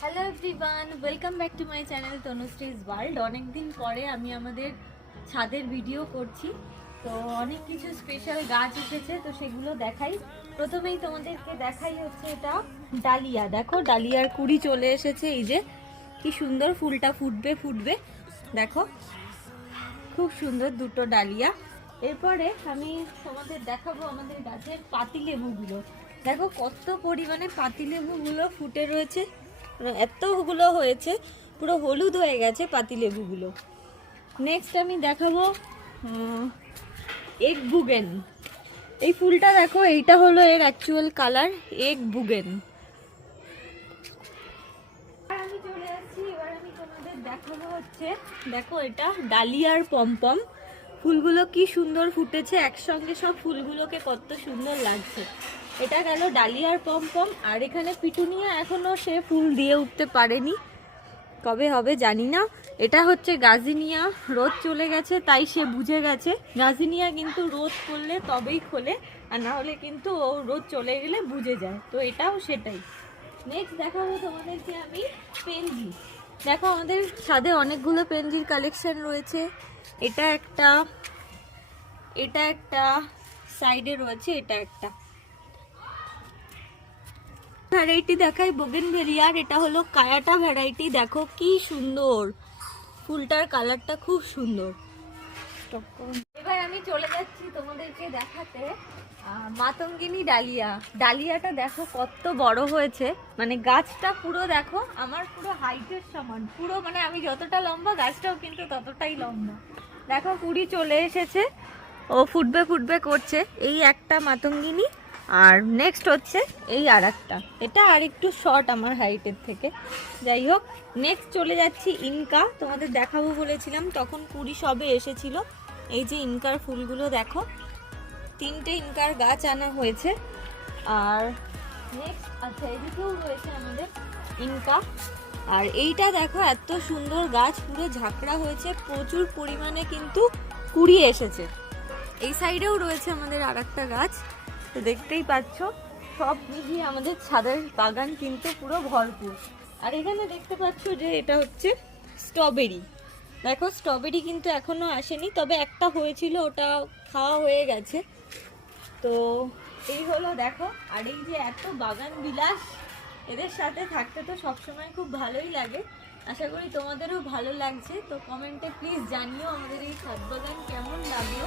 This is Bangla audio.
Hello everyone welcome back to my channel Tanushree's world অনেক দিন পরে আমি আমাদের ছাদের ভিডিও করছি। তো অনেক কিছু স্পেশাল গাছ এসেছে, তো সেগুলো দেখাই। প্রথমেই তোমাদেরকে দেখাই হচ্ছে এটা ডালিয়া। দেখো, ডালিয়ার কুড়ি চলে এসেছে, এই যে কি সুন্দর ফুলটা ফুটবে ফুটবে। দেখো, খুব সুন্দর দুটো ডালিয়া। এরপরে আমি তোমাদের দেখাবো আমাদের গাছের পাতিলেবুগুলো। দেখো কত পরিমাণে পাতিলেবুগুলো ফুটে রয়েছে। মানে এতগুলো হয়েছে, পুরো হলুদ হয়ে গেছে পাতিলেবুগুলো। নেক্সট আমি দেখাবো এগ বুগেন এই ফুলটা দেখো, এইটা হলো এর অ্যাকচুয়াল কালার এগ বুগেন আমি তোমাদের হচ্ছে, দেখো এটা ডালিয়ার পমপম। ফুলগুলো কি সুন্দর ফুটেছে, একসঙ্গে সব ফুলগুলোকে কত সুন্দর লাগছে। এটা গেল ডালিয়ার পমপম, আর এখানে পিটুনিয়া এখনও সে ফুল দিয়ে উঠতে পারেনি। কবে হবে জানি না। এটা হচ্ছে গাজিনিয়া, রোদ চলে গেছে, তাই সে বুঝে গেছে। গাজিনিয়া কিন্তু রোদ করলে তবেই খোলে, আর না হলে কিন্তু ও রোদ চলে গেলে বুঝে যায়। তো এটাও সেটাই। নেক্সট দেখাবো তোমাদেরকে আমি পেনজি। দেখো আমাদের ছাদে অনেকগুলো পেনজির কালেকশন রয়েছে। এটা একটা এটা একটা সাইডে রয়েছে, এটা একটা। ভ্যারাইটি দেখাই বোগেন ভেরিয়ার এটা হলো কায়াটা ভ্যারাইটি দেখো কি সুন্দর। ফুলটার কালারটা খুব সুন্দর। এবার আমি চলে যাচ্ছি তোমাদেরকে দেখাতে মাতঙ্গিনী ডালিয়া। ডালিয়াটা দেখো কত বড় হয়েছে। মানে গাছটা পুরো দেখো, আমার পুরো হাইটের সমান। পুরো মানে আমি যতটা লম্বা, গাছটাও কিন্তু ততটাই লম্বা। দেখো কুড়ি চলে এসেছে। ও ফুটবে ফুটবে করছে। এই একটা মাতঙ্গিনী আর নেক্সট হচ্ছে এই আর একটা এটা আর একটু শর্ট আমার হাইটের থেকে। যাই হোক নেক্সট চলে যাচ্ছি ইনকা। তোমাদের দেখাবো বলেছিলাম, তখন কুড়ি সবে এসেছিল। এই যে ইনকার ফুলগুলো দেখো, তিনটে ইনকার গাছ আনা হয়েছে। আর নেক্সট আচ্ছা এদিকেও রয়েছে আমাদের ইনকা। আর এইটা দেখো, এত সুন্দর গাছ, পুরো ঝাঁকড়া হয়েছে, প্রচুর পরিমাণে কিন্তু কুড়ি এসেছে। এই সাইডেও রয়েছে আমাদের আর একটা গাছ। তো দেখতেই পাচ্ছ, সব মিলিয়ে আমাদের ছাদের বাগান কিন্তু পুরো ভরপুর। আর এখানে দেখতে পাচ্ছ যে এটা হচ্ছে স্ট্রবেরি। দেখো, স্ট্রবেরি কিন্তু এখনও আসেনি, তবে একটা হয়েছিল, ওটা খাওয়া হয়ে গেছে। তো এই হলো, দেখো, আর এই যে এত বাগান বিলাস, এদের সাথে থাকতে তো সবসময় খুব ভালোই লাগে। আশা করি তোমাদেরও ভালো লাগছে, তো কমেন্টে প্লিজ জানিও আমাদের এই ছাদ বাগান কেমন লাগল।